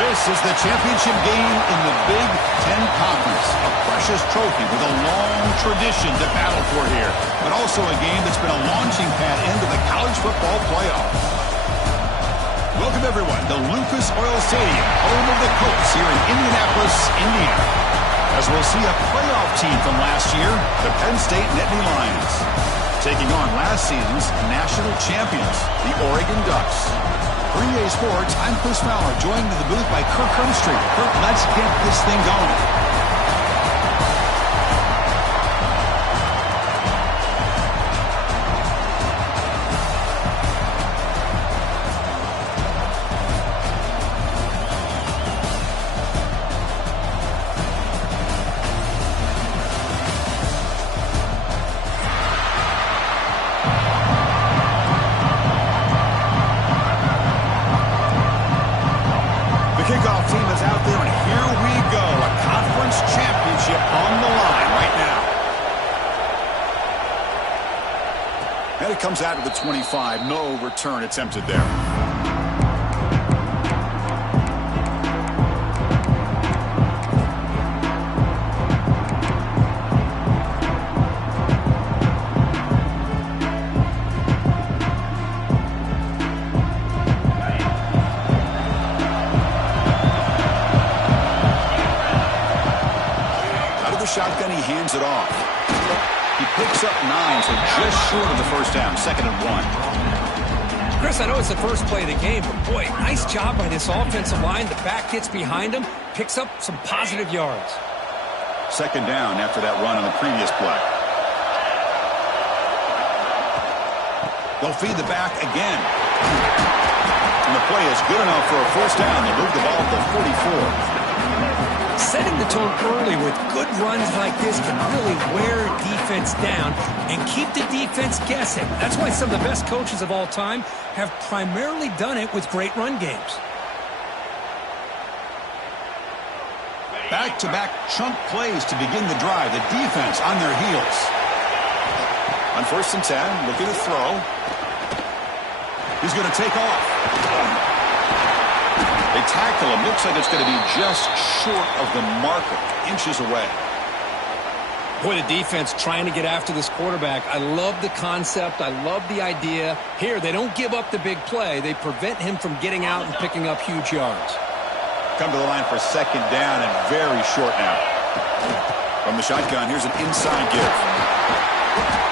This is the championship game in the Big Ten Conference. A precious trophy with a long tradition to battle for here. But also a game that's been a launching pad into the college football playoff. Welcome, everyone, to Lucas Oil Stadium, home of the Colts here in Indianapolis, Indiana. As we'll see a playoff team from last year, the Penn State Nittany Lions, taking on last season's national champions, the Oregon Ducks. 3A Sports, I'm Chris Fowler, joined in the booth by Kirk Hermstreet. Kirk, let's get this thing going. Kickoff team is out there, and here we go. A conference championship on the line right now. And it comes out of the 25. No return attempted there. Shotgun, he hands it off. He picks up 9, so just short of the first down. 2nd and 1. Chris, I know it's the first play of the game, but boy, nice job by this offensive line. The back gets behind him, picks up some positive yards. 2nd down after that run on the previous play. They'll feed the back again. And the play is good enough for a first down. They move the ball to the 44. Setting the tone early with good runs like this can really wear defense down and keep the defense guessing. That's why some of the best coaches of all time have primarily done it with great run games. Back-to-back chunk plays to begin the drive. The defense on their heels. On 1st and 10, looking to throw. He's going to take off. They tackle him. Looks like it's going to be just short of the marker, inches away. Boy, the defense trying to get after this quarterback. I love the concept. I love the idea. Here, they don't give up the big play. They prevent him from getting out and picking up huge yards. Come to the line for 2nd down and very short now. From the shotgun, here's an inside give.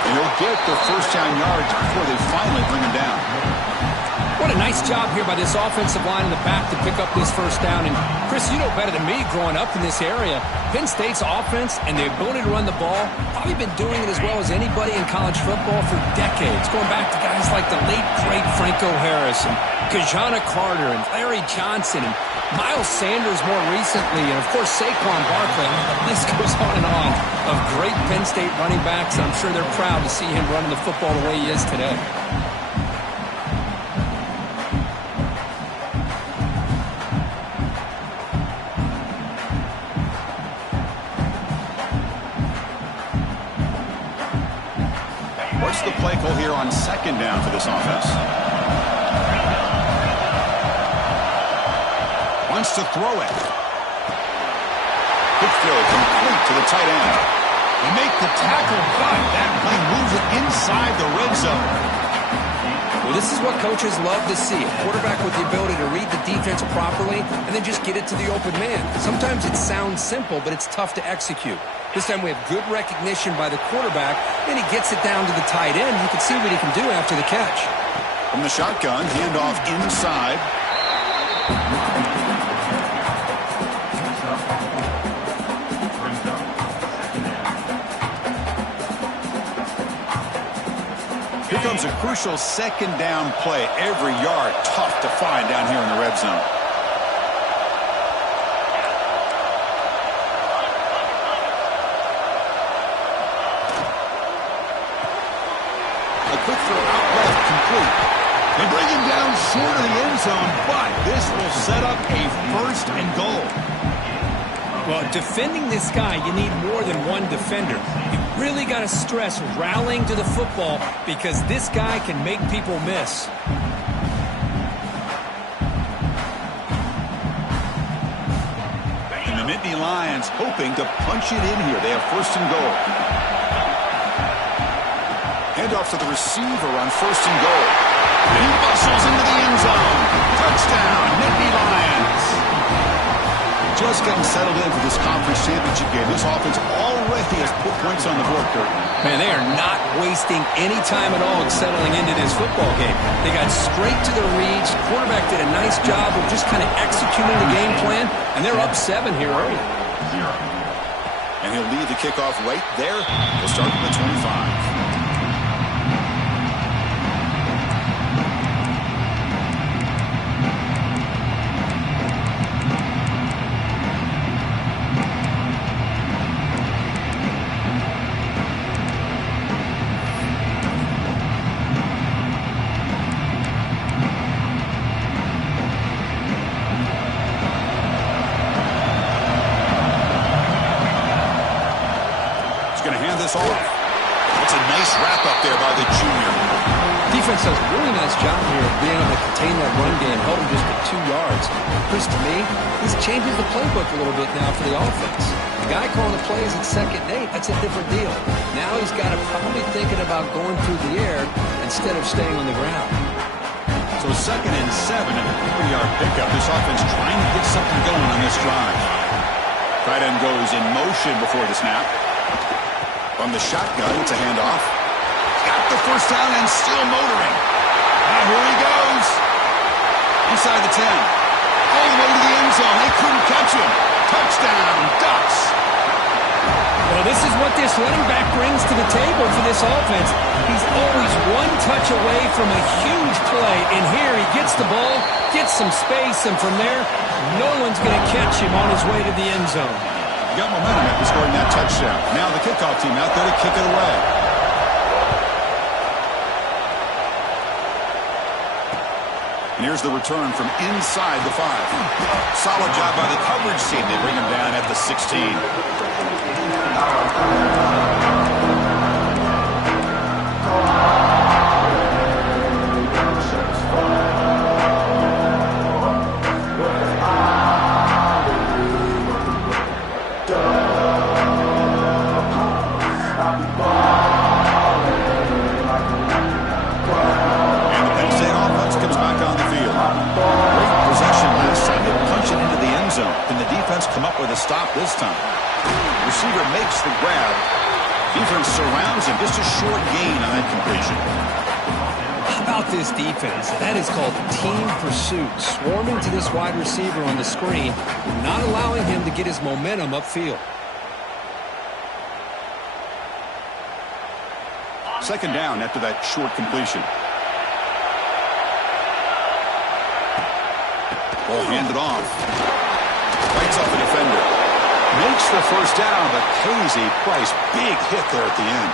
And he'll get the first down yards before they finally bring him down. What a nice job here by this offensive line in the back to pick up this first down. And, Chris, you know better than me growing up in this area, Penn State's offense and the ability to run the ball, probably been doing it as well as anybody in college football for decades, going back to guys like the late, great Franco Harris and Kajana Carter and Larry Johnson and Miles Sanders more recently, and, of course, Saquon Barkley. The list goes on and on of great Penn State running backs. I'm sure they're proud to see him running the football the way he is today. What's the play call here on 2nd down for this offense? Wants to throw it. Quick throw complete to the tight end. They make the tackle, but that play moves it inside the red zone. Well, this is what coaches love to see. A quarterback with the ability to read the defense properly and then just get it to the open man. Sometimes it sounds simple, but it's tough to execute. This time we have good recognition by the quarterback, and he gets it down to the tight end. You can see what he can do after the catch. From the shotgun, handoff inside. Here comes a crucial 2nd down play. Every yard tough to find down here in the red zone. Quick throw out left, complete. They bring him down short of the end zone, but this will set up a 1st and goal. Well, defending this guy, you need more than one defender. You really got to stress rallying to the football because this guy can make people miss. Nittany Lions hoping to punch it in here. They have first and goal. Handoff to the receiver on first and goal. And he bustles into the end zone. Touchdown, Nittany Lions. Just getting settled in for this conference championship game. This offense already has put points on the board, Kurt. Man, they are not wasting any time at all in settling into this football game. They got straight to the reads. Quarterback did a nice job of just kind of executing the game plan, and they're up 7 here early. And he'll lead the kickoff right there. He'll start from the 25. Off. It's a nice wrap up there by the junior. Defense does a really nice job here of being able to contain that run game, held him just at 2 yards. Chris, to me, this changes the playbook a little bit now for the offense. The guy calling the plays at 2nd and 8, that's a different deal. Now he's got to probably thinking about going through the air instead of staying on the ground. So 2nd and 7 and a 3-yard pickup. This offense trying to get something going on this drive. Tight end goes in motion before the snap. From the shotgun, it's a handoff. Got the first down and still motoring. And here he goes. Inside the 10. All the way to the end zone. They couldn't catch him. Touchdown, Ducks. Well, this is what this running back brings to the table for this offense. He's always one touch away from a huge play. And here he gets the ball, gets some space, and from there, no one's going to catch him on his way to the end zone. Got momentum after scoring that touchdown. Now the kickoff team out there to kick it away. And here's the return from inside the 5. Solid job by the coverage team. They bring him down at the 16. Can the defense come up with a stop this time? Receiver makes the grab. Defense surrounds him. Just a short gain on that completion. How about this defense? That is called team pursuit. Swarming to this wide receiver on the screen, not allowing him to get his momentum upfield. 2nd down after that short completion. Ball handed off. Fights off a defender. Makes the first down, but pays a price. Big hit there at the end.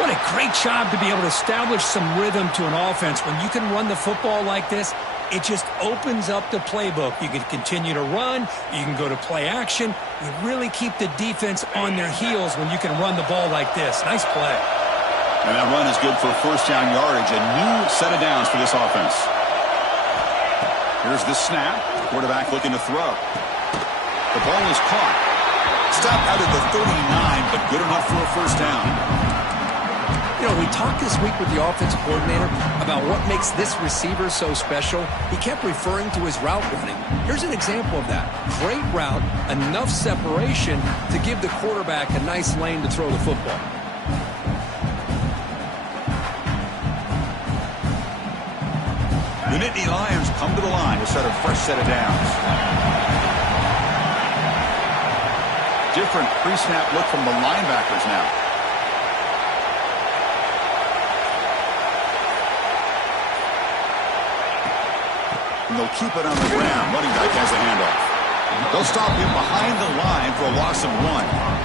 What a great job to be able to establish some rhythm to an offense. When you can run the football like this, it just opens up the playbook. You can continue to run. You can go to play action. You really keep the defense on their heels when you can run the ball like this. Nice play. And that run is good for first down yardage. A new set of downs for this offense. Here's the snap. Quarterback looking to throw. The ball is caught. Stopped out at the 39, but good enough for a first down. You know, we talked this week with the offensive coordinator about what makes this receiver so special. He kept referring to his route running. Here's an example of that. Great route, enough separation to give the quarterback a nice lane to throw the football. The Nittany Lions come to the line to set a fresh set of downs. Different pre-snap look from the linebackers now. And they'll keep it on the ground. Running back has a handoff. They'll stop him behind the line for a loss of 1.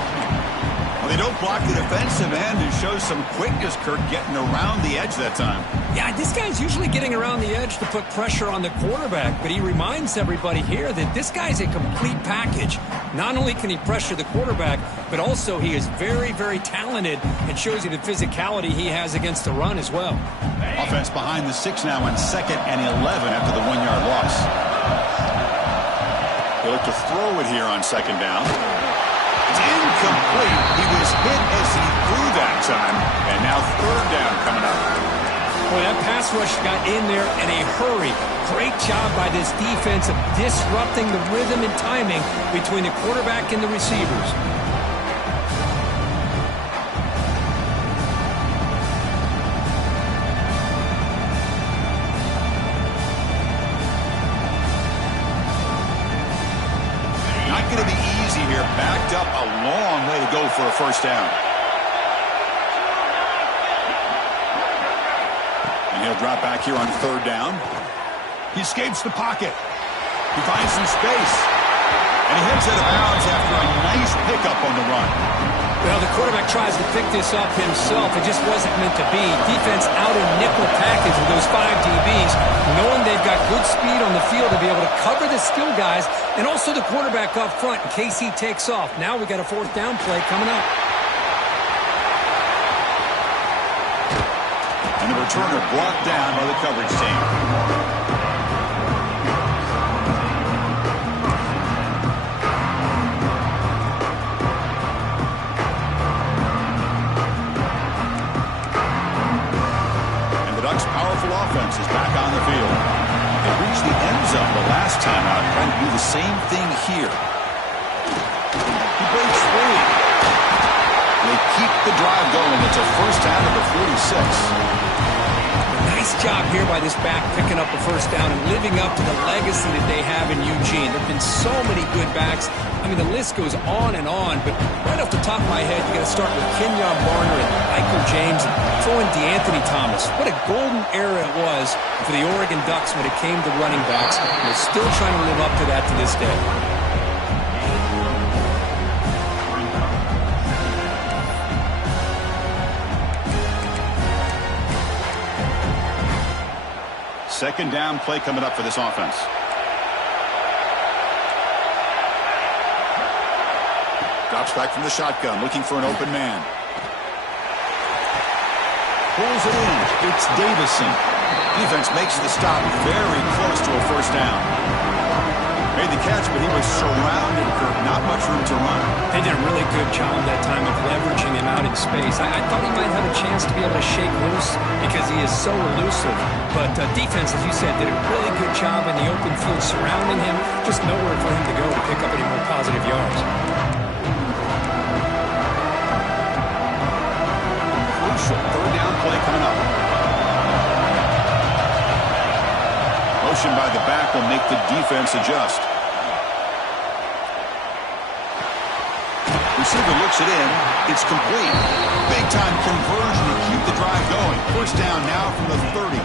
Well, they don't block the defensive end and show some quickness, Kirk, getting around the edge that time. Yeah, this guy's usually getting around the edge to put pressure on the quarterback, but he reminds everybody here that this guy's a complete package. Not only can he pressure the quarterback, but also he is very, very talented and shows you the physicality he has against the run as well. Offense behind the 6 now on 2nd and 11 after the 1-yard loss. They look to throw it here on second down. It's incomplete. He was hit as he threw that time. And now third down coming up. Boy, that pass rush got in there in a hurry. Great job by this defense of disrupting the rhythm and timing between the quarterback and the receivers. Going to be easy here. Backed up a long way to go for a first down. And he'll drop back here on third down. He escapes the pocket. He finds some space. And he heads out of bounds after a nice pickup on the run. Well, the quarterback tries to pick this up himself. It just wasn't meant to be. Defense out in nickel package with those 5 DBs, knowing they've got good speed on the field to be able to cover the skill guys and also the quarterback up front in case he takes off. Now we got a fourth down play coming up. And the returner brought down by the coverage team. Powerful offense is back on the field. They reached the end zone the last time out, trying to do the same thing here. He breaks free. They keep the drive going. It's a first down at the 46. Nice job here by this back picking up a first down and living up to the legacy that they have in Eugene. There have been so many good backs. I mean, the list goes on, but right off the top of my head, you got to start with Kenyon Barner and Michael James and throw in DeAnthony Thomas. What a golden era it was for the Oregon Ducks when it came to running backs. They're still trying to live up to that to this day. Second down play coming up for this offense. Drops back from the shotgun, looking for an open man. Pulls it in. It's Davison. Defense makes the stop very close to a first down. Made the catch, but he was surrounded, Kirk. Not much room to run. They did a really good job that time of leveraging him out in space. I thought he might have a chance to be able to shake loose because he is so elusive. But defense, as you said, did a really good job in the open field surrounding him. Just nowhere for him to go to pick up any more positive yards. Crucial third down play coming up. Motion by the back will make the defense adjust. Receiver looks it in. It's complete. Big-time conversion to keep the drive going. First down now from the 30.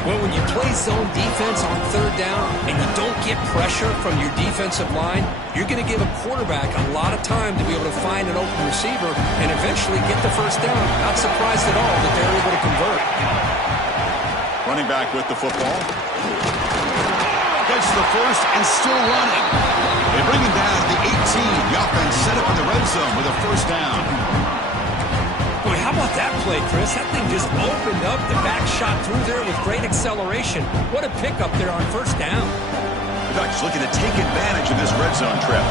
Well, when you play zone defense on third down and you don't get pressure from your defensive line, you're going to give a quarterback a lot of time to be able to find an open receiver and eventually get the first down. Not surprised at all that they're able to convert. Running back with the football. Gets the first and still running. They bring him down at the 18. The offense set up in the red zone with a first down. Boy, how about that play, Chris? That thing just opened up. The back shot through there with great acceleration. What a pickup there on first down. The Ducks looking to take advantage of this red zone trip.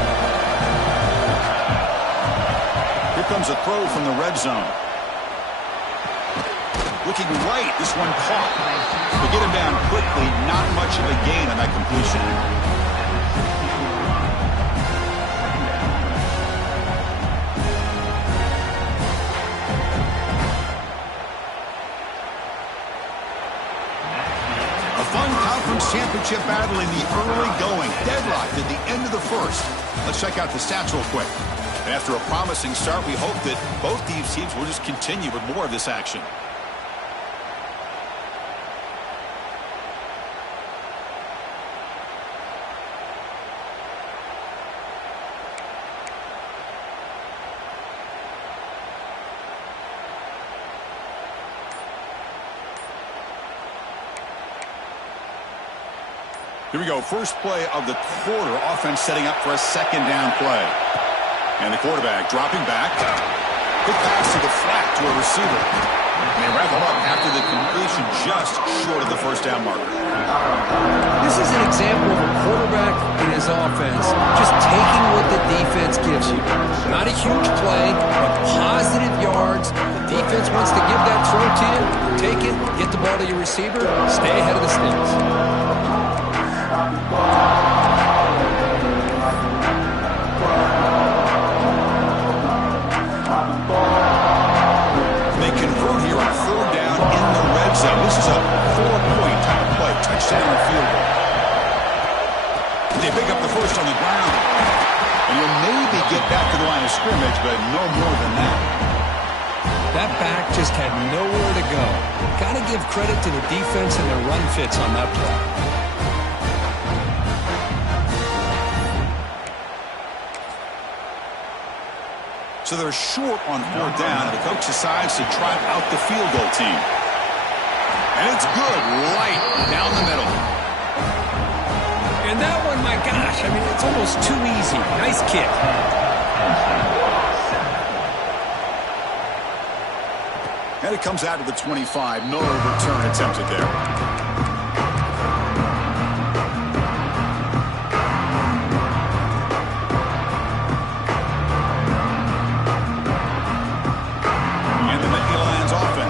Here comes a throw from the red zone. Looking right, this one caught. They get him down quickly, not much of a gain on that completion. A fun conference championship battle in the early going. Deadlocked at the end of the first. Let's check out the stats real quick. And after a promising start, we hope that both these teams will just continue with more of this action. Here we go. First play of the quarter. Offense setting up for a second down play. And the quarterback dropping back. Quick pass to the flat to a receiver. And they wrap him up after the completion just short of the first down marker. This is an example of a quarterback in his offense just taking what the defense gives you. Not a huge play, but positive yards. The defense wants to give that throw to you. Take it, get the ball to your receiver, stay ahead of the sticks. They convert here on third down in the red zone. This is a 4-point type of play. Touchdown and field goal. They pick up the first on the ground. And you'll maybe get back to the line of scrimmage, but no more than that. That back just had nowhere to go. Got to give credit to the defense and their run fits on that play. So they're short on fourth down, and the coach decides to try out the field goal team. And it's good, right down the middle. And that one, my gosh, I mean, it's almost too easy. Nice kick. And it comes out to the 25. No return attempted there.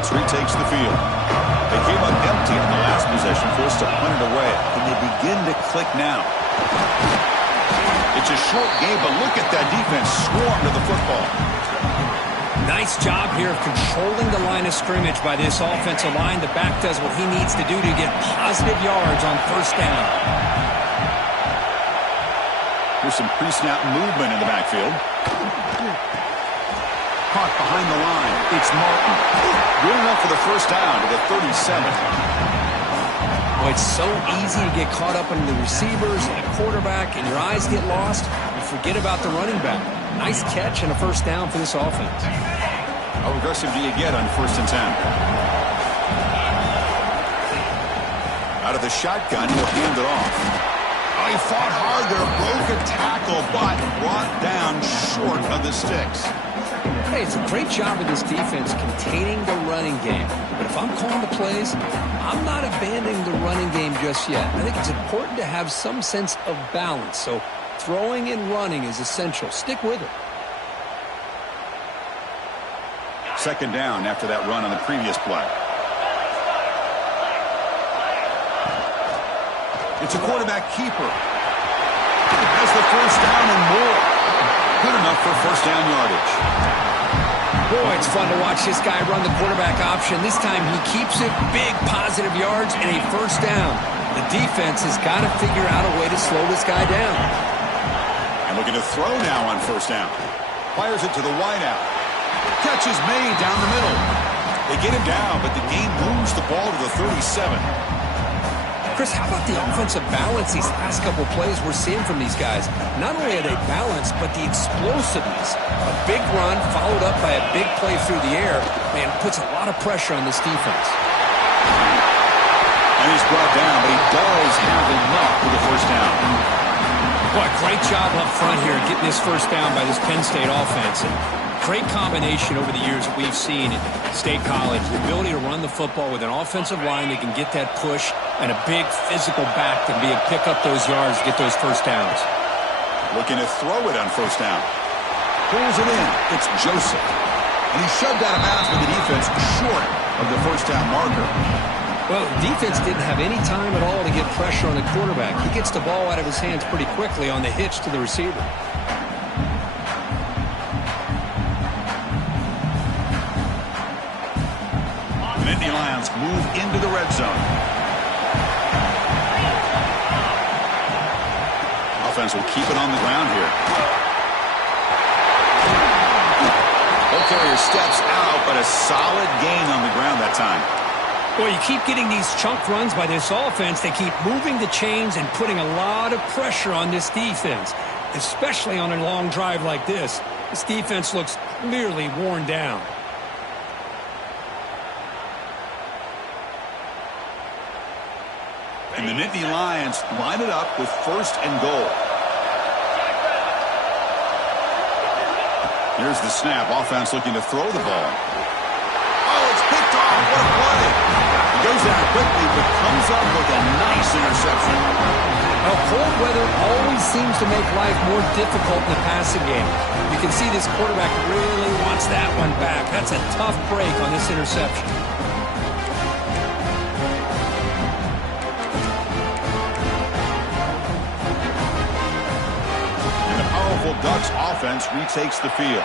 Retakes the field. They came up empty in the last possession, forced to punt it away. And they begin to click now. It's a short game, but look at that defense swarm to the football. Nice job here of controlling the line of scrimmage by this offensive line. The back does what he needs to do to get positive yards on first down. Here's some pre-snap movement in the backfield. Caught behind the line. It's Martin. Good enough for the first down to the 37. Well, it's so easy to get caught up in the receivers and the quarterback, and your eyes get lost. You forget about the running back. Nice catch and a first down for this offense. How aggressive do you get on first and 10? Out of the shotgun, he'll hand it off. Oh, he fought hard there, broke a tackle, but brought down short of the sticks. Hey, it's a great job of this defense containing the running game. But if I'm calling the plays, I'm not abandoning the running game just yet. I think it's important to have some sense of balance. So throwing and running is essential. Stick with it. Second down after that run on the previous play. It's a quarterback keeper. Has the first down and more. Good enough for first down yardage. Boy, it's fun to watch this guy run the quarterback option. This time he keeps it, big positive yards, and a first down. The defense has got to figure out a way to slow this guy down. And looking to throw now on first down. Fires it to the wideout. Catch is made down the middle. They get him down, but the game moves the ball to the 37. Chris, how about the offensive balance these last couple plays we're seeing from these guys? Not only are they balanced, but the explosiveness. A big run followed up by a big play through the air, man, puts a lot of pressure on this defense. And he's brought down, but he does have enough for the first down. Boy, great job up front here getting this first down by this Penn State offense. And great combination over the years that we've seen at State College. The ability to run the football with an offensive line that can get that push and a big physical back to be able to pick up those yards to get those first downs. Looking to throw it on first down. Pulls it in. It's Joseph. And he shoved out of bounds with the defense short of the first down marker. Well, the defense didn't have any time at all to get pressure on the quarterback. He gets the ball out of his hands pretty quickly on the hitch to the receiver. The Nittany Lions move into the red zone. Offense will keep it on the ground here. Ball carrier steps out, but a solid gain on the ground that time. Well, you keep getting these chunk runs by this offense. They keep moving the chains and putting a lot of pressure on this defense, especially on a long drive like this. This defense looks clearly worn down. And the Nittany Lions line it up with first and goal. Here's the snap. Offense looking to throw the ball. Oh, it's picked off. What a play. He goes down quickly, but comes up with a nice interception. Well, cold weather always seems to make life more difficult in the passing game. You can see this quarterback really wants that one back. That's a tough break on this interception. Ducks offense retakes the field.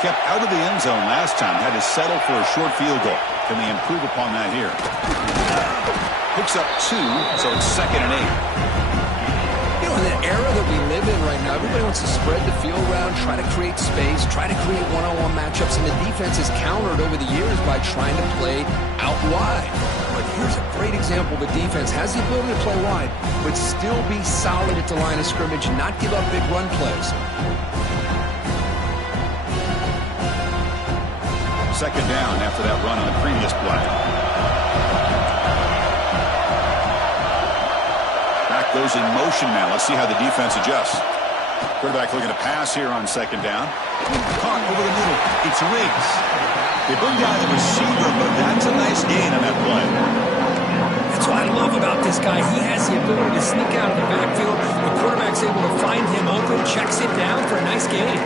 Kept out of the end zone last time. Had to settle for a short field goal. Can they improve upon that here? Picks up 2, so it's 2nd and 8. You know, in the era that we live in right now, everybody wants to spread the field around, try to create space, try to create one-on-one matchups, and the defense is countered over the years by trying to play out wide. But here's a great example of a defense has the ability to play wide, but still be solid at the line of scrimmage and not give up big run plays. 2nd down after that run on the previous play. Back goes in motion now. Let's see how the defense adjusts. Quarterback looking to pass here on 2nd down. Caught over the middle. It's Riggs. They bring down the receiver, but that's a nice gain on that play. That's what I love about this guy. He has the ability to sneak out of the backfield. The quarterback's able to find him open, checks it down for a nice gain.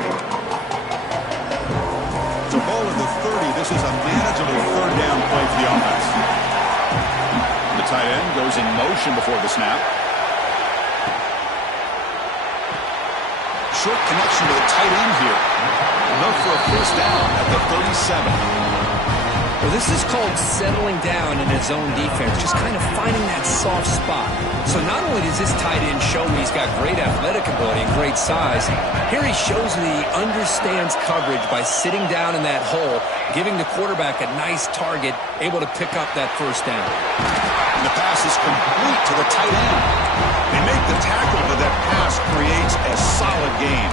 It's a ball at the 30. This is a manageable 3rd down play for the offense. The tight end goes in motion before the snap. Short connection to the tight end here. Enough for a 1st down at the 37. Well, this is called settling down in his own defense, just kind of finding that soft spot. So not only does this tight end show me he's got great athletic ability and great size, here he shows me he understands coverage by sitting down in that hole, giving the quarterback a nice target, able to pick up that 1st down. And the pass is complete to the tight end. They make the tackle, but that pass creates a solid gain.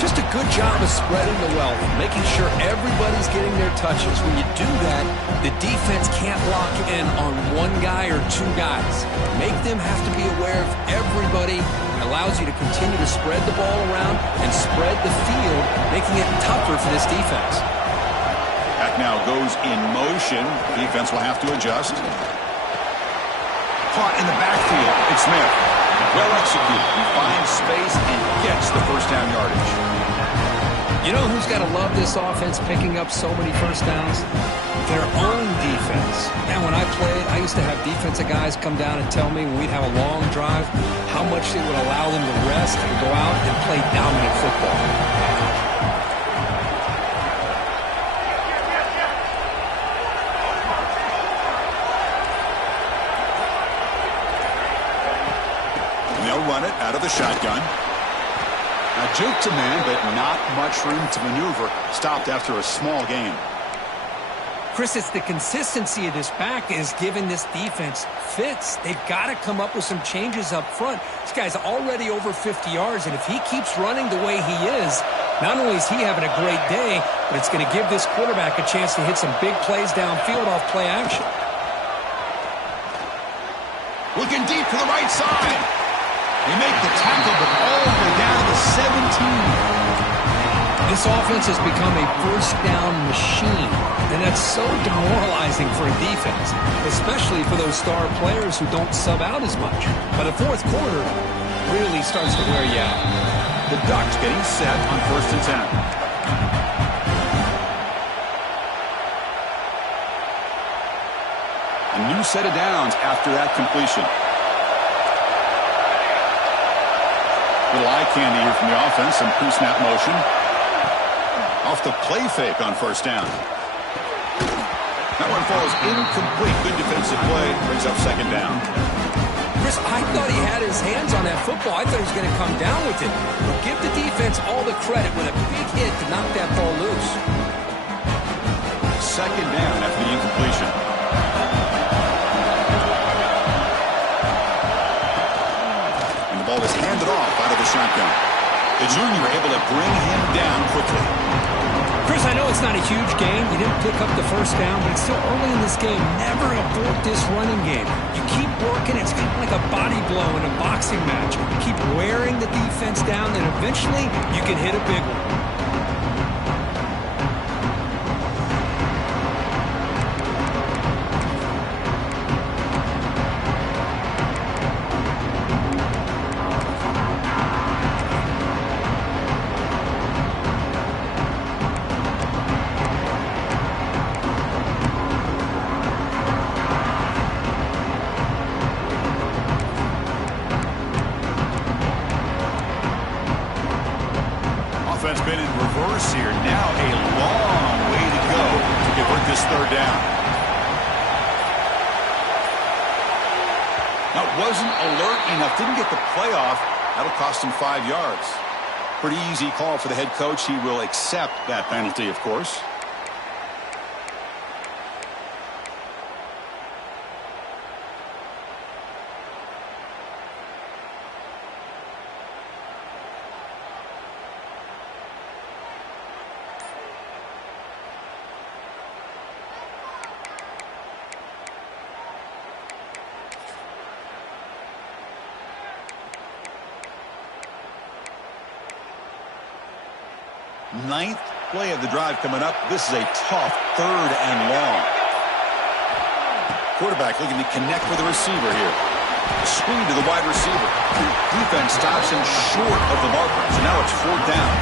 Just a good job of spreading the wealth, making sure everybody's getting their touches. When you do that, the defense can't lock in on one guy or 2 guys. Make them have to be aware of everybody. It allows you to continue to spread the ball around and spread the field, making it tougher for this defense. Back now goes in motion. Defense will have to adjust. Caught in the backfield. It's Smith. Well executed. He finds space and gets the 1st down yardage. You know who's got to love this offense picking up so many 1st downs? Their own defense. And when I played, I used to have defensive guys come down and tell me when we'd have a long drive how much it would allow them to rest and go out and play dominant football. Run it out of the shotgun. Now juke to man, but not much room to maneuver. Stopped after a small gain. Chris, it's the consistency of this back is giving this defense fits. They've got to come up with some changes up front. This guy's already over 50 yards, and if he keeps running the way he is, not only is he having a great day, but it's going to give this quarterback a chance to hit some big plays downfield off play action. Looking deep to the right side. They make the tackle, but all the way down to the 17. This offense has become a 1st down machine, and that's so demoralizing for a defense, especially for those star players who don't sub out as much. By the 4th quarter, really starts to wear you out. The Ducks getting set on 1st and 10. A new set of downs after that completion. Little eye candy here from the offense. Some pre-snap motion. Off the play fake on 1st down. That one falls incomplete. Good defensive play. Brings up 2nd down. Chris, I thought he had his hands on that football. I thought he was going to come down with it. But give the defense all the credit with a big hit to knock that ball loose. 2nd down after the incompletion. Ball is handed off out of the shotgun. The junior able to bring him down quickly. Chris, I know it's not a huge game. You didn't pick up the 1st down, but it's still early in this game. Never abort this running game. You keep working. It's kind of like a body blow in a boxing match. You keep wearing the defense down, and eventually you can hit a big one. wasn't alert enough, didn't get the play off. That'll cost him 5 yards. Pretty easy call for the head coach. He will accept that penalty, of course. Ninth play of the drive coming up. This is a tough 3rd and long. Quarterback looking to connect with the receiver here. Screen to the wide receiver. Defense stops him short of the marker. So now it's 4th down.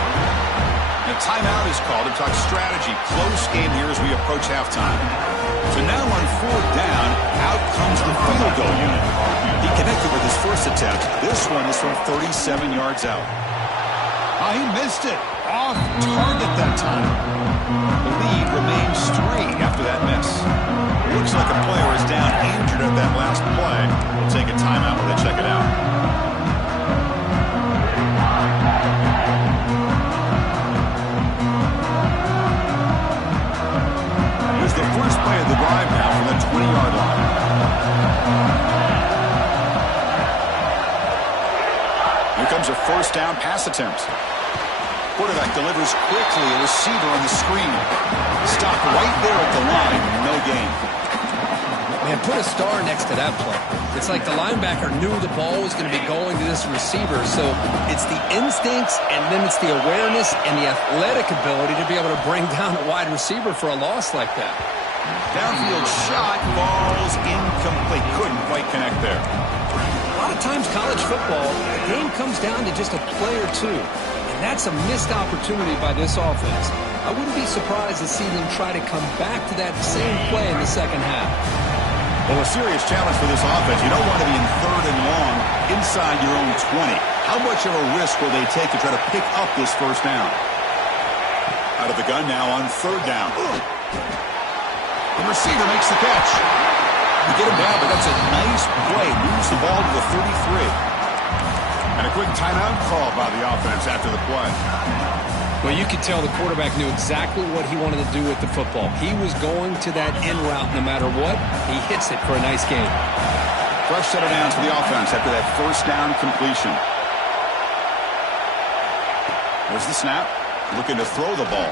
And a timeout is called to talk strategy. Close game here as we approach halftime. So now on 4th down, out comes the field goal unit. He connected with his first attempt. This one is from 37 yards out. Oh, he missed it. Off target that time. The lead remains 3 after that miss. Looks like a player is down injured at that last play. We'll take a timeout while they check it out. Here's the first play of the drive now from the 20-yard line. Here comes a 1st down pass attempt. Quarterback delivers quickly, a receiver on the screen. Stopped right there at the line, no gain. Man, put a star next to that play. It's like the linebacker knew the ball was going to be going to this receiver, so it's the instincts and then it's the awareness and the athletic ability to be able to bring down a wide receiver for a loss like that. Downfield shot, falls incomplete. Couldn't quite connect there. A lot of times college football, the game comes down to just a play or two. That's a missed opportunity by this offense. I wouldn't be surprised to see them try to come back to that same play in the second half. Well, a serious challenge for this offense. You don't want to be in 3rd and long inside your own 20. How much of a risk will they take to try to pick up this 1st down? Out of the gun now on 3rd down. The receiver makes the catch. You get him down, but that's a nice play. Moves the ball to the 33. And a quick timeout call by the offense after the play. Well, you could tell the quarterback knew exactly what he wanted to do with the football. He was going to that in route no matter what. He hits it for a nice game. Fresh set of downs for the offense after that 1st down completion. There's the snap. Looking to throw the ball.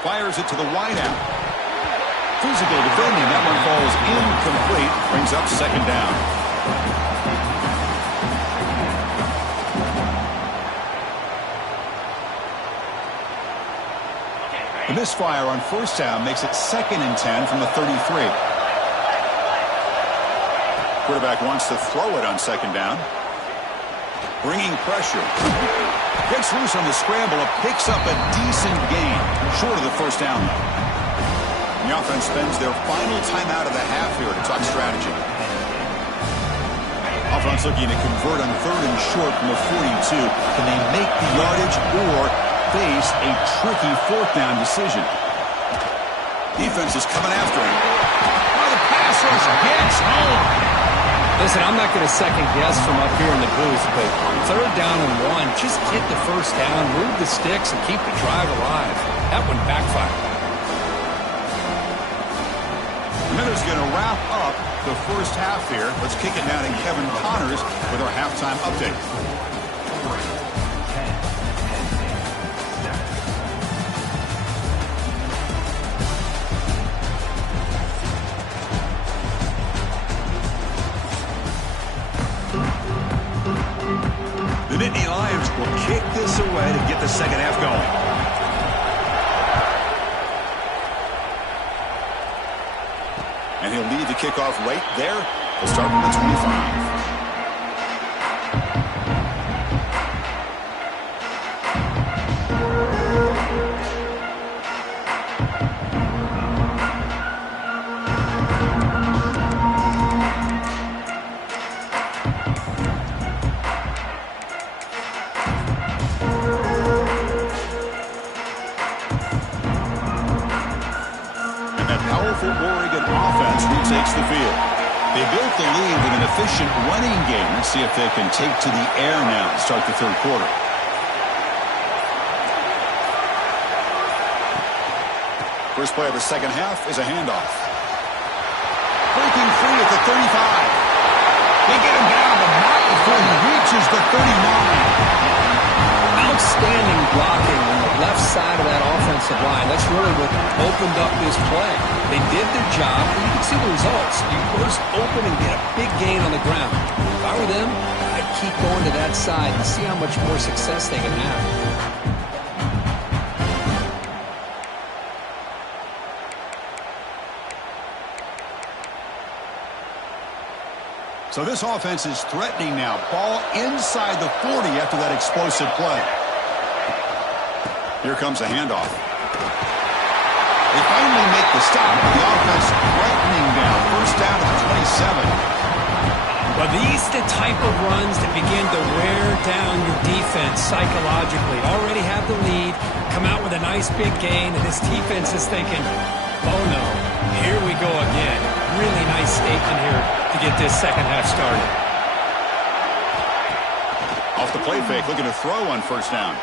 Fires it to the wideout. Physical defending. That one falls incomplete. Brings up 2nd down. The misfire on 1st down makes it 2nd and 10 from the 33. Quarterback wants to throw it on 2nd down. Bringing pressure. Gets loose on the scramble. It picks up a decent gain short of the 1st down. The offense spends their final timeout of the half here to talk strategy. Offense looking to convert on 3rd and short from the 42. Can they make the yardage or face a tricky 4th down decision? Defense is coming after him. Oh, the pass rush gets home. Listen, I'm not going to second guess from up here in the booth, but 3rd down and 1, just get the 1st down, move the sticks, and keep the drive alive. That one backfired. Miller's going to wrap up the 1st half here. Let's kick it down to Kevin Connors with our halftime update. The Nittany Lions will kick this away to get the second half going. And he'll lead the kickoff right there. We'll start from the 25. Takes the field. They built the lead with an efficient running game. Let's see if they can take to the air now to start the third quarter. First play of the second half is a handoff. Breaking free at the 35. They get him down the mark before he reaches the 39. Outstanding blocking on the left side of that offensive line. That's really what opened up this play. They did their job, and you can see the results. You burst open and get a big gain on the ground. If I were them, I'd keep going to that side and see how much more success they can have. So this offense is threatening now. Ball inside the 40 after that explosive play. Here comes a handoff. They finally make the stop. The offense threatening now. First down at the 27. Well, these are the type of runs that begin to wear down your defense psychologically. Already have the lead, come out with a nice big gain, and this defense is thinking, oh no, here we go again. Really nice statement here to get this second half started. Off the play fake, looking to throw on first down.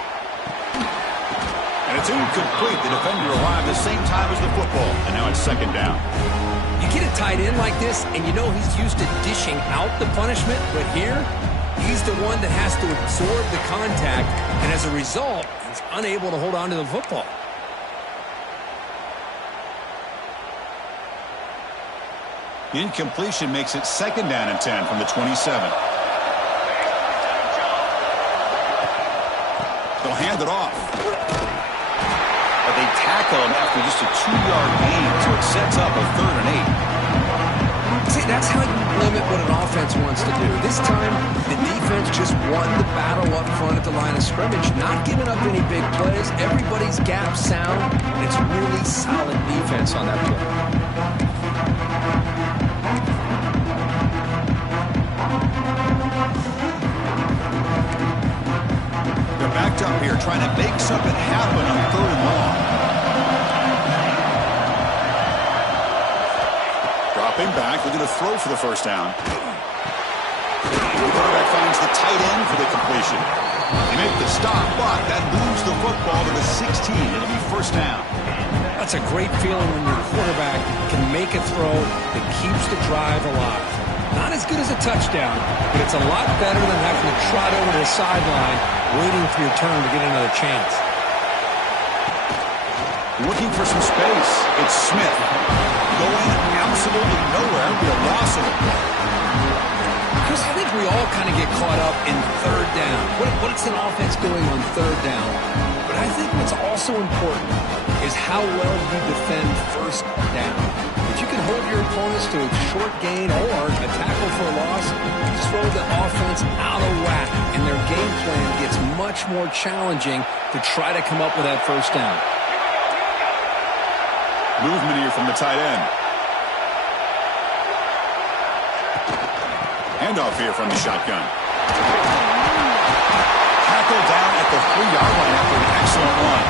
And it's incomplete. The defender arrived the same time as the football, and now it's second down. You get a tight end like this, and you know he's used to dishing out the punishment, but here, he's the one that has to absorb the contact, and as a result, he's unable to hold on to the football. Incompletion makes it second down and 10 from the 27. They'll hand it off. But they tackle him after just a 2-yard gain, so it sets up a 3rd and 8. See, that's how you limit what an offense wants to do. This time, the defense just won the battle up front at the line of scrimmage, not giving up any big plays. Everybody's gap sound, and it's really solid defense on that play. Backed up here, trying to make something happen on 3rd and long. Dropping back, looking to throw for the first down. The quarterback finds the tight end for the completion. They make the stop, but that moves the football to the 16. It'll be first down. That's a great feeling when your quarterback can make a throw that keeps the drive alive. Not as good as a touchdown, but it's a lot better than having to trot over to the sideline, waiting for your turn to get another chance. Looking for some space. It's Smith. Going absolutely nowhere. It'll be a loss of it. Chris, I think we all kind of get caught up in 3rd down. What's an offense doing on 3rd down? But I think what's also important is how well you defend first down. If you can hold your opponents to a short gain or a tackle for a loss, you throw the offense out of whack, and their game plan gets much more challenging to try to come up with that first down. Movement here from the tight end. Handoff here from the shotgun. Tackle down at the 3-yard line after an excellent run.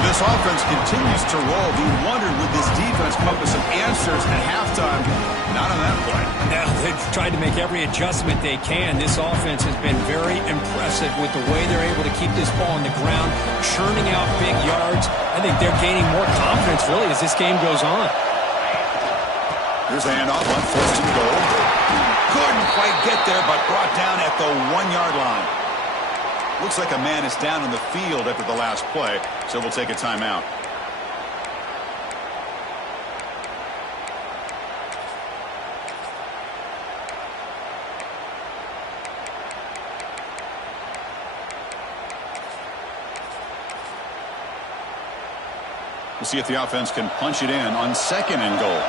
This offense continues to roll. We wondered, would this defense come up with some answers at halftime? Not on that play. Now, they've tried to make every adjustment they can. This offense has been very impressive with the way they're able to keep this ball on the ground, churning out big yards. I think they're gaining more confidence, really, as this game goes on. Here's a handoff on 1st and goal. Couldn't quite get there, but brought down at the 1-yard line. Looks like a man is down on the field after the last play, so we'll take a timeout. We'll see if the offense can punch it in on 2nd and goal.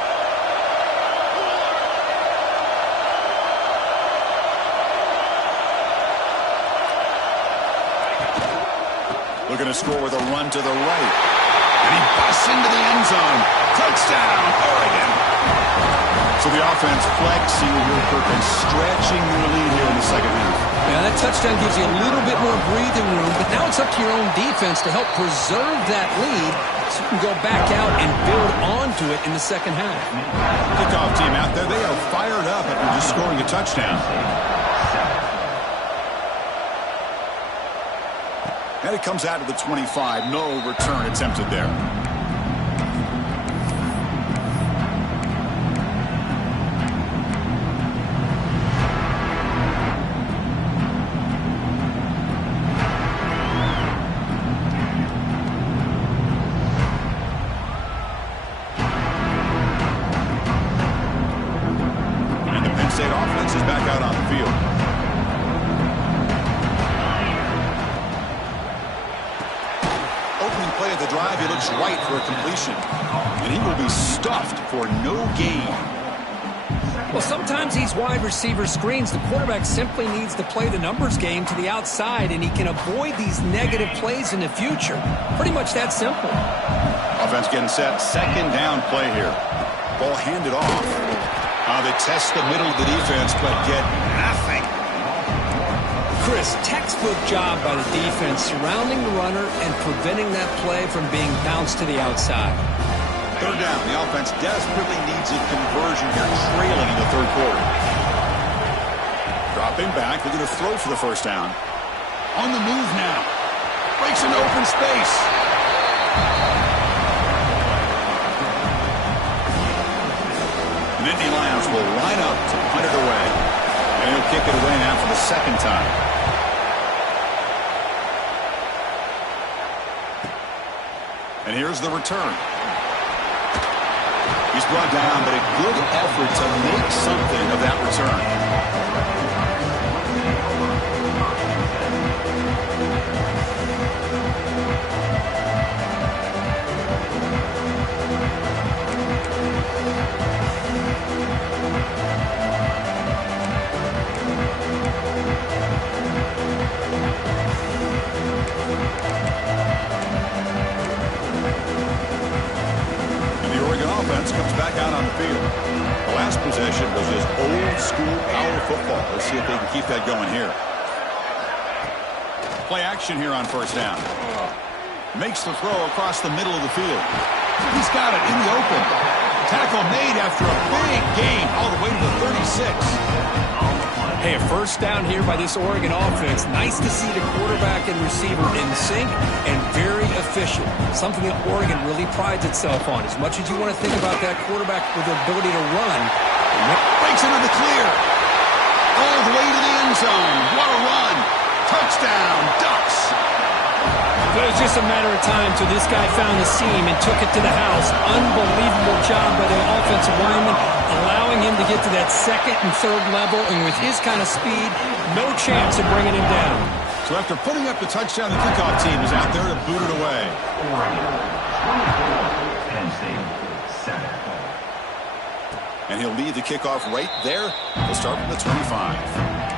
Looking to score with a run to the right. And he busts into the end zone. Touchdown, Oregon. So the offense flexing here, Perkins, stretching their lead here in the second half. Yeah, that touchdown gives you a little bit more breathing room, but now it's up to your own defense to help preserve that lead so you can go back out and build onto it in the second half. Kickoff team out there. They have touchdown. And it comes out to the 25. No return attempted there. And the Penn State offense is back out on the field. Play of the drive, he looks right for a completion, and he will be stuffed for no gain. Well, sometimes these wide receiver screens, the quarterback simply needs to play the numbers game to the outside, and he can avoid these negative plays in the future. Pretty much that simple. Offense getting set. Second down play here. Ball handed off. They test the middle of the defense, but get nothing. Chris, textbook job by the defense surrounding the runner and preventing that play from being bounced to the outside. Third down. The offense desperately needs a conversion here, trailing in the third quarter. Dropping back. They're going to throw for the first down. On the move now. Breaks into open space. The Nittany Lions will line up to punt it away. And he'll kick it away now for the second time. And here's the return. He's brought down, but a good effort to make something of that return. Comes back out on the field. The last possession was just old school power football. Let's see if they can keep that going here. Play action here on first down. Makes the throw across the middle of the field. He's got it in the open. Tackle made after a big gain all the way to the 36. Hey, a first down here by this Oregon offense. Nice to see the quarterback and receiver in sync and very efficient. Something that Oregon really prides itself on. As much as you want to think about that quarterback with the ability to run. Breaks into the clear. All the way to the end zone. What a run. Touchdown, Ducks. It was just a matter of time till this guy found the seam and took it to the house. Unbelievable job by the offensive lineman, allowing him to get to that second and third level, and with his kind of speed, no chance of bringing him down. So after putting up the touchdown, the kickoff team is out there to boot it away. And he'll lead the kickoff right there. He'll start from the 25.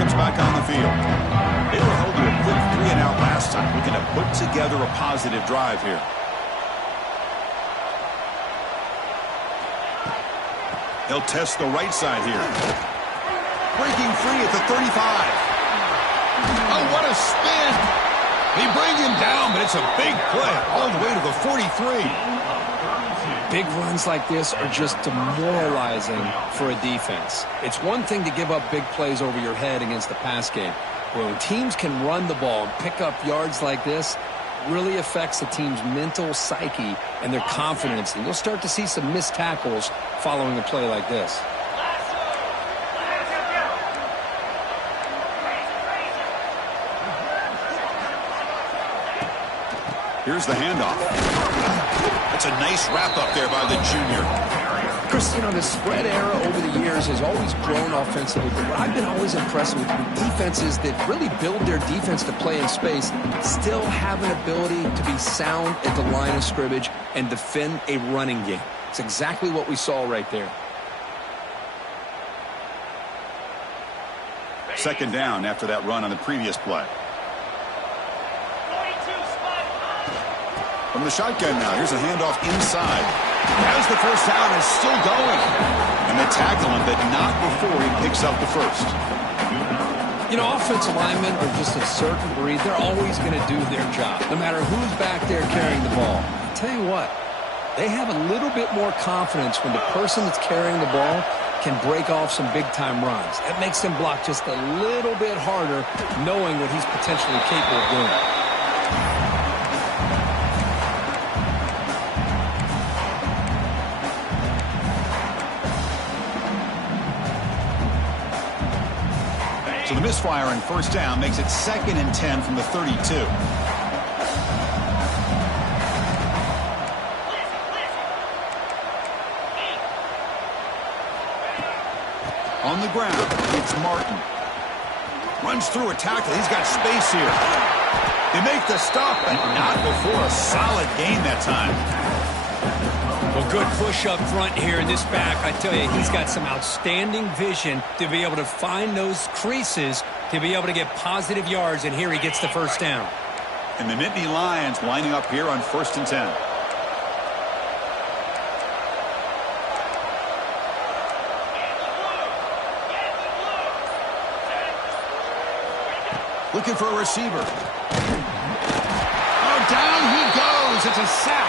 Comes back on the field. They were held to a quick 3-and-out last time, looking to put together a positive drive here. They'll test the right side here. Breaking free at the 35. Oh, what a spin. They bring him down, but it's a big play all the way to the 43. Big runs like this are just demoralizing for a defense. It's one thing to give up big plays over your head against the pass game. But when teams can run the ball and pick up yards like this, it really affects the team's mental psyche and their confidence. And you'll start to see some missed tackles following a play like this. Here's the handoff. That's a nice wrap-up there by the junior. Chris, you know, the spread era over the years has always grown offensively, but what I've been always impressed with defenses that really build their defense to play in space still have an ability to be sound at the line of scrimmage and defend a running game. It's exactly what we saw right there. Second down after that run on the previous play. From the shotgun now, here's a handoff inside. As the first down is still going. And they tackle him, but not before he picks up the first. You know, offensive linemen are just a certain breed. They're always going to do their job, no matter who's back there carrying the ball. I'll tell you what, they have a little bit more confidence when the person that's carrying the ball can break off some big-time runs. That makes them block just a little bit harder, knowing what he's potentially capable of doing. So the misfire on first down makes it 2nd and 10 from the 32. On the ground, it's Martin. Runs through a tackle. He's got space here. They make the stop, but not before a solid gain that time. Well, good push up front here in this back. I tell you, he's got some outstanding vision to be able to find those creases, to be able to get positive yards, and here he gets the first down. And the Nittany Lions lining up here on 1st and 10. Looking for a receiver. Oh, down he goes. It's a sack.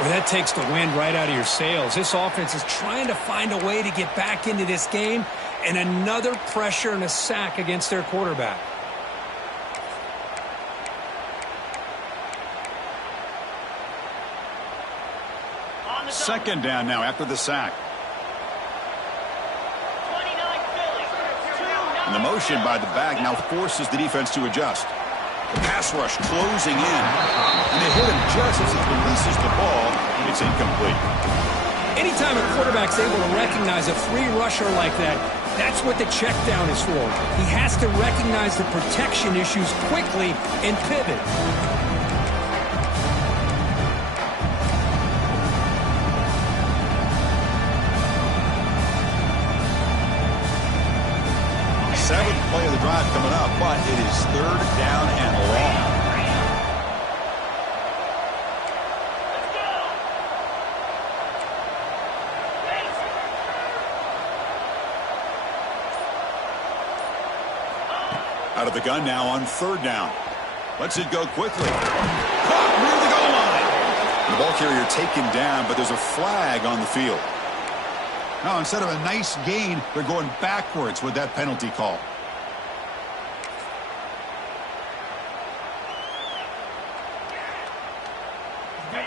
Well, that takes the wind right out of your sails. This offense is trying to find a way to get back into this game, and another pressure and a sack against their quarterback. Second down now after the sack. And the motion by the back now forces the defense to adjust. The pass rush closing in. And they hit him just as he releases the ball. It's incomplete. Anytime a quarterback's able to recognize a free rusher like that, that's what the check down is for. He has to recognize the protection issues quickly and pivot. Seventh play of the drive coming up, but it is 3rd down and long. Out of the gun now on 3rd down. Lets it go quickly. Caught near the goal line. The ball carrier taken down, but there's a flag on the field. Now, instead of a nice gain, they're going backwards with that penalty call.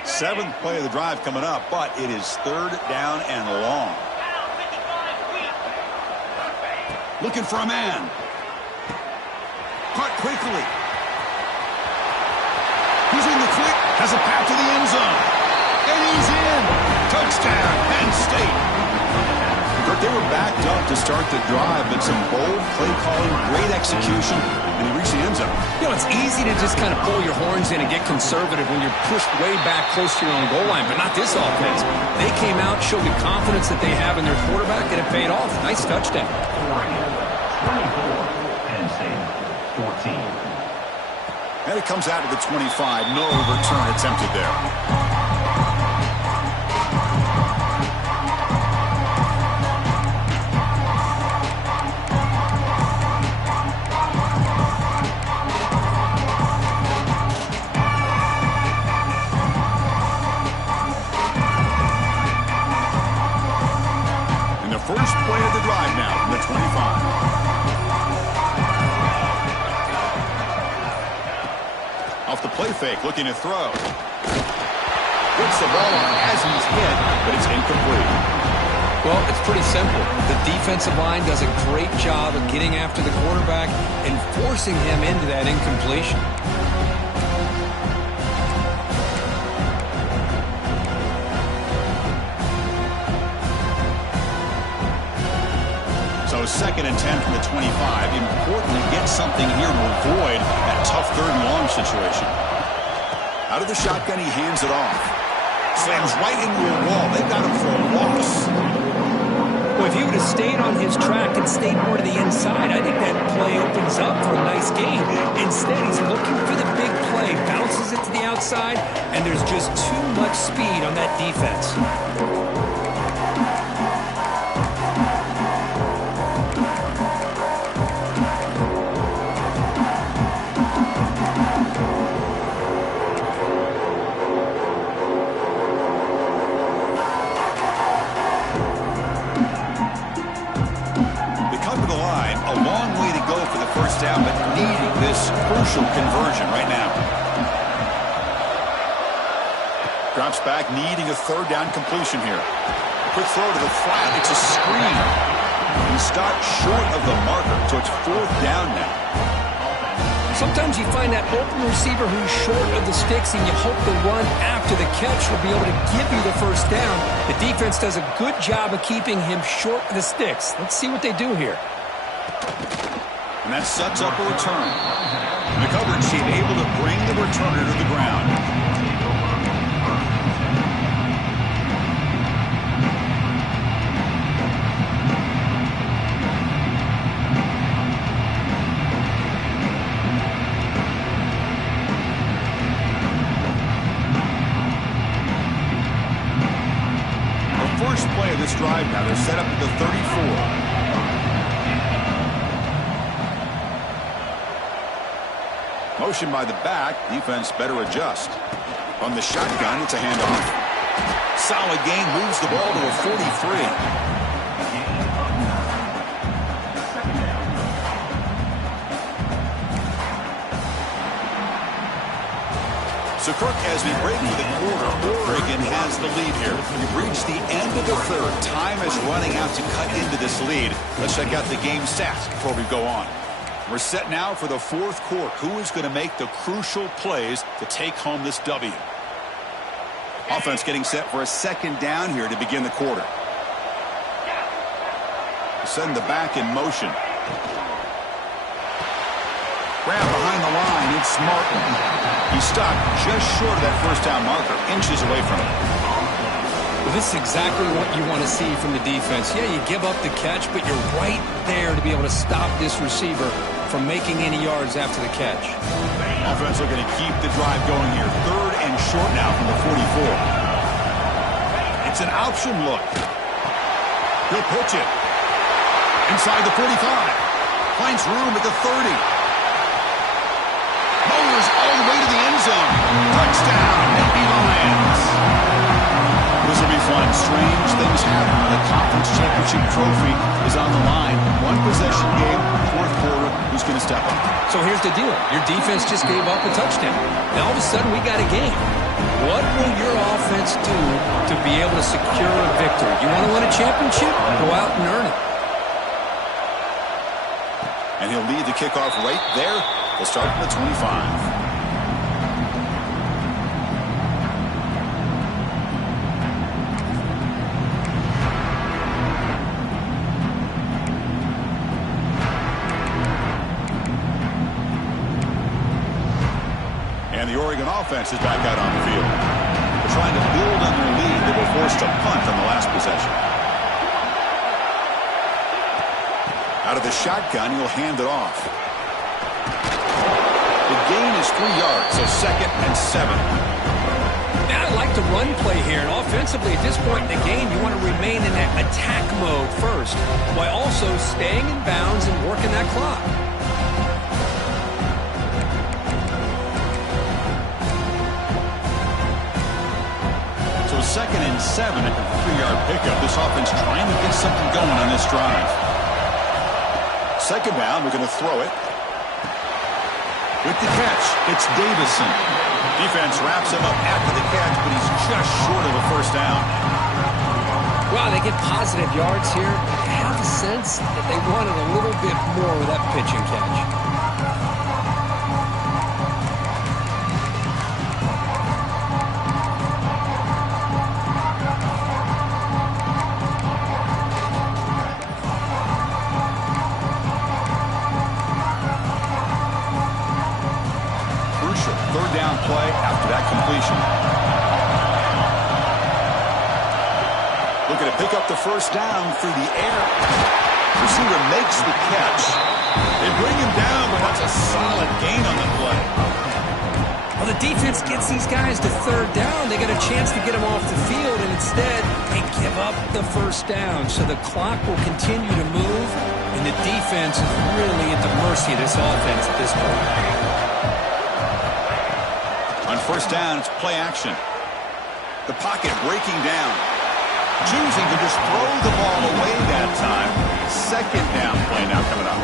Seventh play of the drive coming up, but it is 3rd down and long. Looking for a man. Caught quickly. He's in the quick. Has a path to the end zone. And he's in. Touchdown, Penn State. They were backed up to start the drive, but some bold play calling, great execution, and they reached the end zone. You know, it's easy to just kind of pull your horns in and get conservative when you're pushed way back close to your own goal line, but not this offense. They came out, showed the confidence that they have in their quarterback, and it paid off. Nice touchdown. 24, Penn State, 14. And it comes out of the 25. No return attempted there. First play of the drive now from the 25. Off the play fake, looking to throw. Gets the ball on as he's hit, but it's incomplete. Well, it's pretty simple. The defensive line does a great job of getting after the quarterback and forcing him into that incompletion. So 2nd and 10 from the 25. Important to get something here to avoid that tough 3rd and long situation. Out of the shotgun, he hands it off. Slams right into a wall. They've got him for a loss. Well, if he would have stayed on his track and stayed more to the inside, I think that play opens up for a nice gain. Instead, he's looking for the big play, bounces it to the outside, and there's just too much speed on that defense. down, but needing this crucial conversion right now. Drops back, needing a third down completion here. Quick throw to the flat. It's a screen. He stopped short of the marker, so it's fourth down now. Sometimes you find that open receiver who's short of the sticks, and you hope the run after the catch will be able to give you the first down. The defense does a good job of keeping him short of the sticks. Let's see what they do here. And that sets up a return. The coverage team able to bring the returner to the ground. First play of this drive now. They're set up at the 34. Motion by the back. Defense better adjust. From the shotgun, it's a handoff. Solid gain, moves the ball to a 43. So, Kirk, as we break for the quarter, Oregon has the lead here. We've reached the end of the third. Time is running out to cut into this lead. Let's check out the game stats before we go on. We're set now for the fourth quarter. Who is going to make the crucial plays to take home this W? Offense getting set for a second down here to begin the quarter. Send the back in motion. Grab behind the line. It's Martin. He stopped just short of that first down marker, inches away from it. Well, this is exactly what you want to see from the defense. Yeah, you give up the catch, but you're right there to be able to stop this receiver from making any yards after the catch. Offense looking to keep the drive going here. Third and short now from the 44. It's an option look. He'll pitch it. Inside the 45. Finds room at the 30. Motors all the way to the end zone. Touchdown, Nittany Lions. This will be fun. Strange things happen. The conference championship trophy is on the line. One possession game, fourth quarter. Who's going to step up? So here's the deal. Your defense just gave up a touchdown. Now all of a sudden we got a game. What will your offense do to be able to secure a victory? You want to win a championship? Go out and earn it. And he'll lead the kickoff right there. They'll start at the 25. And the Oregon offense is back out on the field. They're trying to build on their lead. They were forced to punt on the last possession. Out of the shotgun, he'll hand it off. The gain is 3 yards, so 2nd and 7. Now I like the run play here, and offensively at this point in the game, you want to remain in that attack mode first, while also staying in bounds and working that clock. So 2nd and 7 at the 3-yard pickup. This offense trying to get something going on this drive. Second down, we're going to throw it. With the catch, it's Davison. Defense wraps him up after the catch, but he's just short of a first down. Wow, they get positive yards here. I have a sense that they wanted a little bit more with that pitch and catch. Third down play after that completion. Looking to pick up the first down through the air. Receiver makes the catch. They bring him down, but that's a solid gain on the play. Well, the defense gets these guys to third down. They get a chance to get them off the field, and instead they give up the first down. So the clock will continue to move, and the defense is really at the mercy of this offense at this point. On first down, it's play action. The pocket breaking down. Choosing to just throw the ball away that time. Second down play now coming up.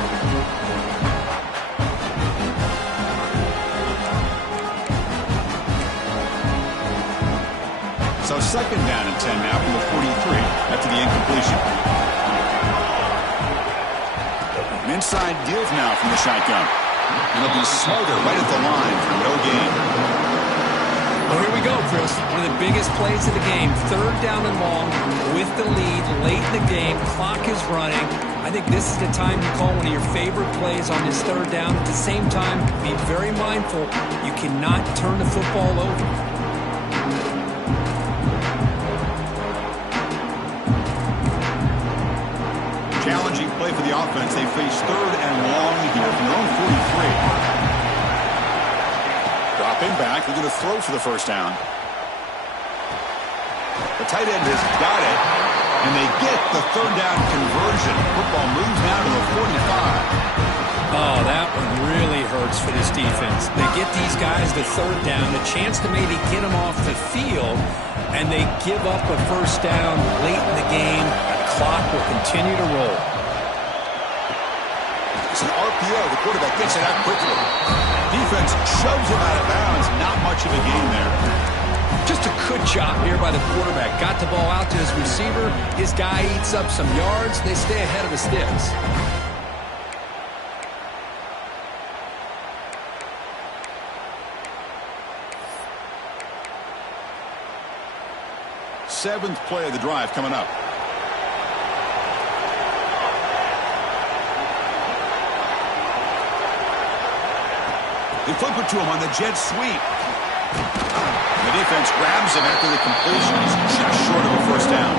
Second down and 10 now from the 43 after the incompletion. An inside give now from the shotgun. And it'll be Smoother right at the line for no gain. Well, here we go, Chris. One of the biggest plays of the game. Third down and long with the lead late in the game. Clock is running. I think this is the time you call one of your favorite plays on this third down. At the same time, be very mindful. You cannot turn the football over. Challenging play for the offense. They face third and long here from their own 43. Dropping back. They're going to throw for the first down. The tight end has got it. And they get the third down conversion. Football moves now to the 45. Oh, that one really hurts for this defense. They get these guys the third down, a chance to maybe get them off the field, and they give up a first down late in the game. The clock will continue to roll. It's an RPO. The quarterback gets it out quickly. Defense shoves him out of bounds. Not much of a gain there. Just a good job here by the quarterback. Got the ball out to his receiver. His guy eats up some yards. They stay ahead of the sticks. Seventh play of the drive coming up. They flip it to him on the jet sweep. The defense grabs him after the completion. He's just short of a first down.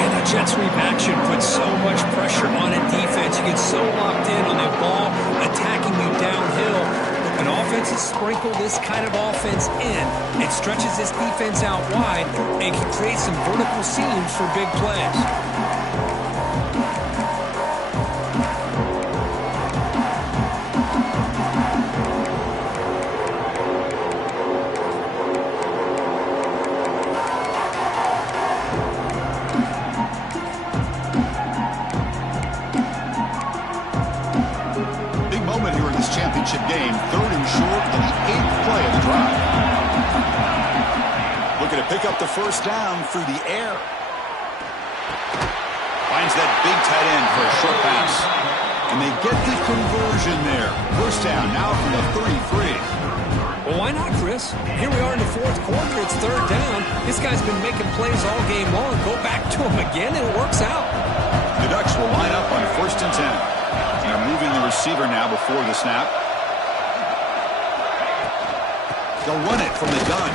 And that jet sweep action puts so much pressure on a defense. You get so locked in on that ball attacking you downhill. An offense has sprinkled this kind of offense in. It stretches this defense out wide and can create some vertical seams for big plays. Game, third and short in the 8th play of the drive. Looking to pick up the first down through the air. Finds that big tight end for a short pass. And they get the conversion there. First down now from the 33. Well, why not, Chris? Here we are in the fourth quarter. It's third down. This guy's been making plays all game long. Go back to him again, and it works out. The Ducks will line up on first and 10. They're moving the receiver now before the snap. They'll run it from the gun.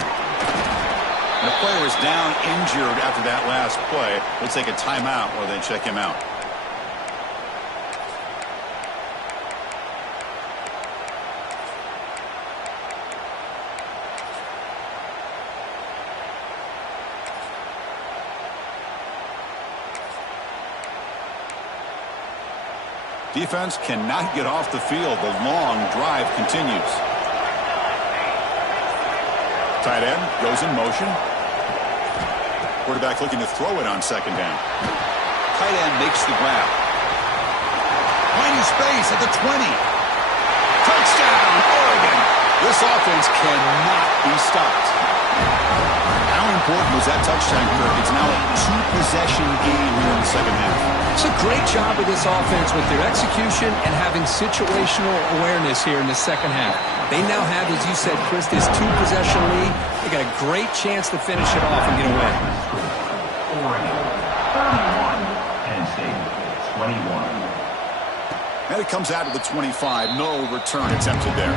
The player is down injured after that last play. We'll take a timeout while they check him out. Defense cannot get off the field. The long drive continues. Tight end goes in motion. Quarterback looking to throw it on second down. Tight end makes the grab. Finding space at the 20. Touchdown, Oregon. This offense cannot be stopped. How important was that touchdown, Kirk? It's now a two-possession game here in the second half. It's a great job of this offense with their execution and having situational awareness here in the second half. They now have, as you said, Chris, this two-possession lead. They got a great chance to finish it off and get away. Oregon, 31. Penn State, 21. And it comes out to the 25. No return attempted there.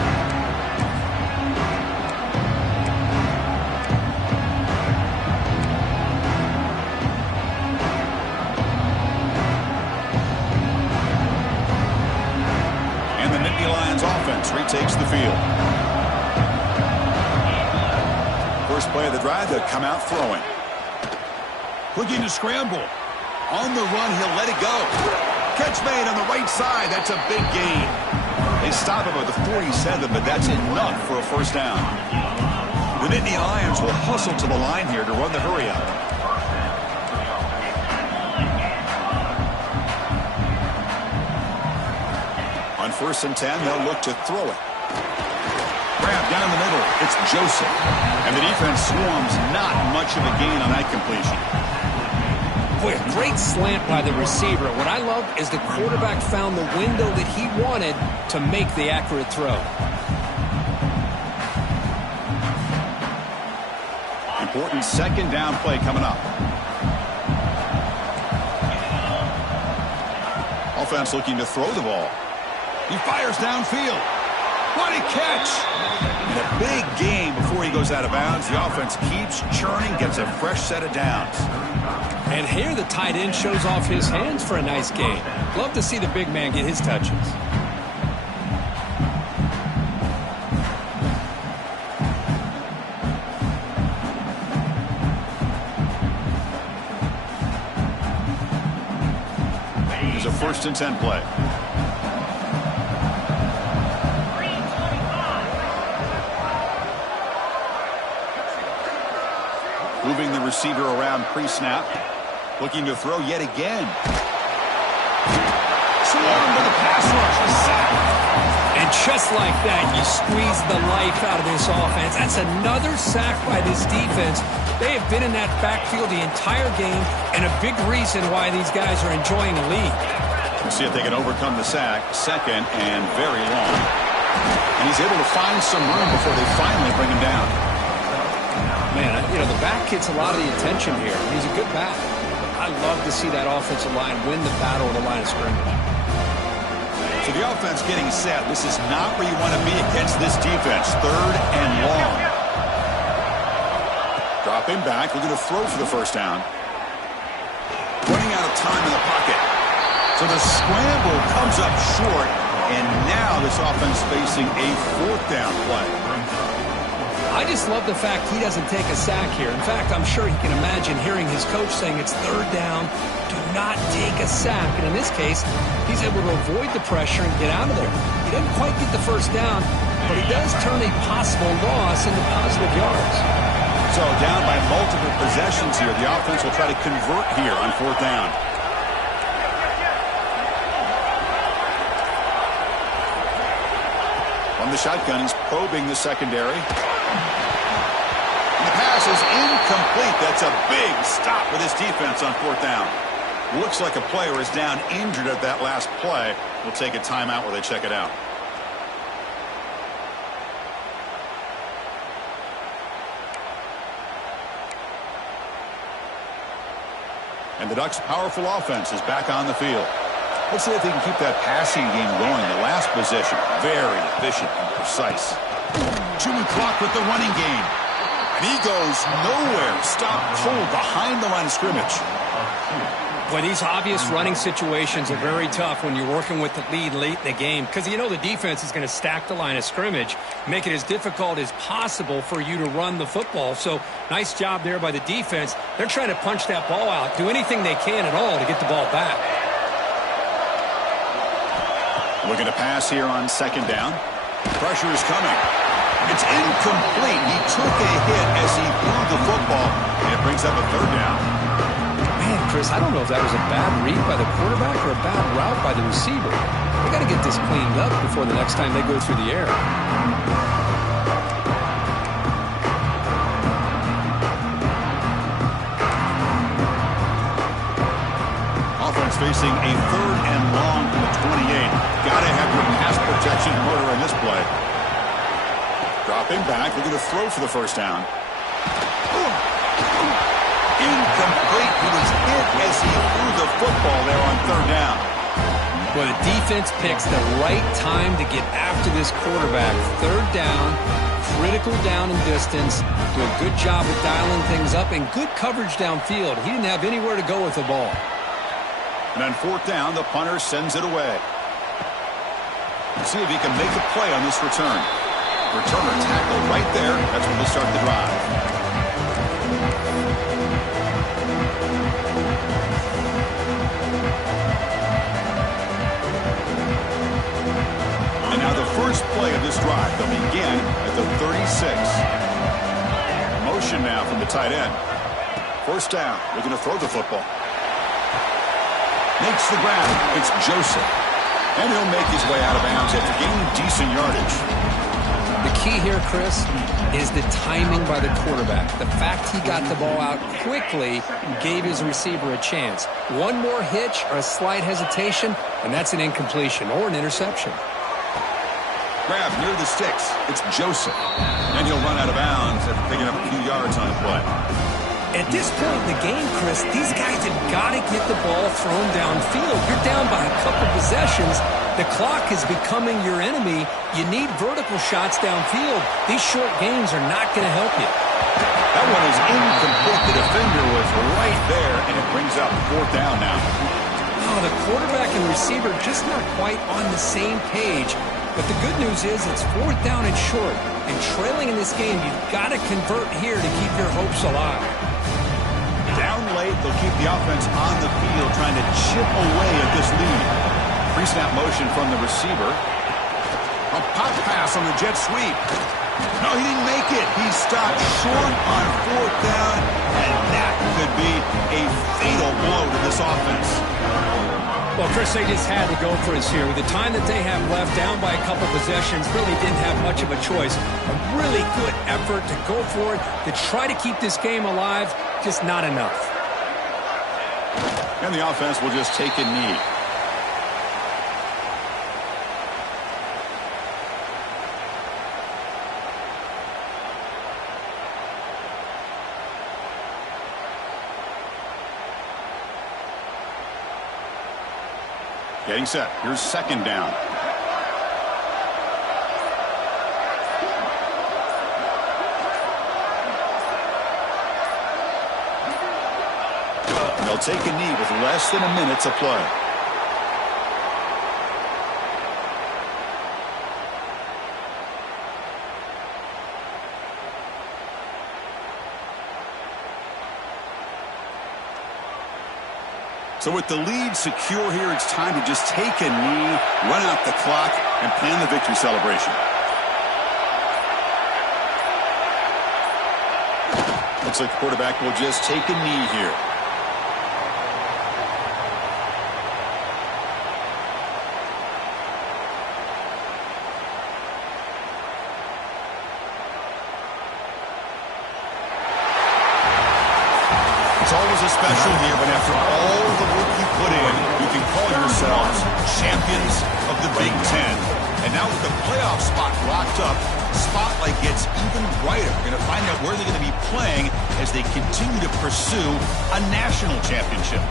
Retakes the field. First play of the drive, they'll come out throwing. Looking to scramble. On the run, he'll let it go. Catch made on the right side. That's a big gain. They stop him at the 47, but that's enough for a first down. The Nittany Lions will hustle to the line here to run the hurry up. On first and 10, they'll look to throw it. Grab down the middle. It's Joseph. And the defense swarms, not much of a gain on that completion. Boy, a great slant by the receiver. What I love is the quarterback found the window that he wanted to make the accurate throw. Important second down play coming up. Offense looking to throw the ball. He fires downfield. What a catch! And a big gain before he goes out of bounds. The offense keeps churning, gets a fresh set of downs. And here the tight end shows off his hands for a nice gain. Love to see the big man get his touches. Here's a 1st and 10 play. Moving the receiver around pre-snap. Looking to throw yet again. Swarmed by the pass rush. A sack. And just like that, you squeeze the life out of this offense. That's another sack by this defense. They have been in that backfield the entire game, and a big reason why these guys are enjoying the lead. We'll see if they can overcome the sack. 2nd and very long. And he's able to find some room before they finally bring him down. Man, you know, the back gets a lot of the attention here. He's a good back. I love to see that offensive line win the battle at the line of scrimmage. So the offense getting set. This is not where you want to be against this defense. 3rd and long. Dropping back, looking to throw for the 1st down. Running out of time in the pocket. So the scramble comes up short, and now this offense facing a 4th down play. I just love the fact he doesn't take a sack here. In fact, I'm sure he can imagine hearing his coach saying it's 3rd down, do not take a sack. And in this case, he's able to avoid the pressure and get out of there. He doesn't quite get the 1st down, but he does turn a possible loss into positive yards. So down by multiple possessions here, the offense will try to convert here on 4th down. On the shotgun, he's probing the secondary. And the pass is incomplete. That's a big stop for this defense on 4th down. Looks like a player is down injured at that last play. We'll take a timeout where they check it out. And the Ducks' powerful offense is back on the field. Let's see if they can keep that passing game going. The last possession, very efficient and precise. Chewing clock with the running game. And he goes nowhere. Stop cold behind the line of scrimmage. Boy, these obvious running situations are very tough when you're working with the lead late in the game, because you know the defense is going to stack the line of scrimmage, make it as difficult as possible for you to run the football. So nice job there by the defense. They're trying to punch that ball out, do anything they can at all to get the ball back. Looking to pass here on 2nd down. Pressure is coming. It's incomplete. He took a hit as he threw the football, and it brings up a 3rd down. Man, Chris, I don't know if that was a bad read by the quarterback or a bad route by the receiver. They got to get this cleaned up before the next time they go through the air. Offense facing a 3rd and long from the 28. Got to have your pass protection in order in this play. Dropping back, looking to throw for the 1st down. Incomplete. He was hit as he threw the football there on 3rd down. Well, the defense picks the right time to get after this quarterback. 3rd down, critical down and distance. Do a good job of dialing things up and good coverage downfield. He didn't have anywhere to go with the ball. And on 4th down, the punter sends it away. Let's see if he can make a play on this return. Returner tackle right there. That's when they'll start the drive. And now the first play of this drive. They'll begin at the 36. Motion now from the tight end. 1st down. Looking to throw the football. Makes the grab. It's Joseph. And he'll make his way out of bounds after gaining decent yardage. The key here, Chris, is the timing by the quarterback. The fact he got the ball out quickly gave his receiver a chance. One more hitch or a slight hesitation, and that's an incompletion or an interception. Grab near the sticks. It's Joseph. And he'll run out of bounds after picking up a few yards on the play. At this point in the game, Chris, these guys have got to get the ball thrown downfield. You're down by a couple possessions. The clock is becoming your enemy. You need vertical shots downfield. These short games are not going to help you. That one is incomplete. The defender was right there, and it brings out the fourth down now. Oh, the quarterback and receiver just not quite on the same page. But the good news is it's fourth down and short. And trailing in this game, you've got to convert here to keep your hopes alive. Down late, they'll keep the offense on the field, trying to chip away at this lead. Pre-snap motion from the receiver. A pop pass on the jet sweep. No, he didn't make it. He stopped short on fourth down, and that could be a fatal blow to this offense. Well, Chris, they just had to go for us here. With the time that they have left, down by a couple possessions, really didn't have much of a choice. A really good effort to go for it, to try to keep this game alive, just not enough. And the offense will just take a knee. Getting set. Here's second down. They'll take a knee with less than a minute to play. So with the lead secure here, it's time to just take a knee, run out the clock, and plan the victory celebration. Looks like the quarterback will just take a knee here. It's always a special year, but after all the work you put in, you can call yourselves champions of the Big Ten. And now with the playoff spot locked up, spotlight gets even brighter. We're going to find out where they're going to be playing as they continue to pursue a national championship.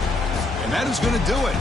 And that is going to do it.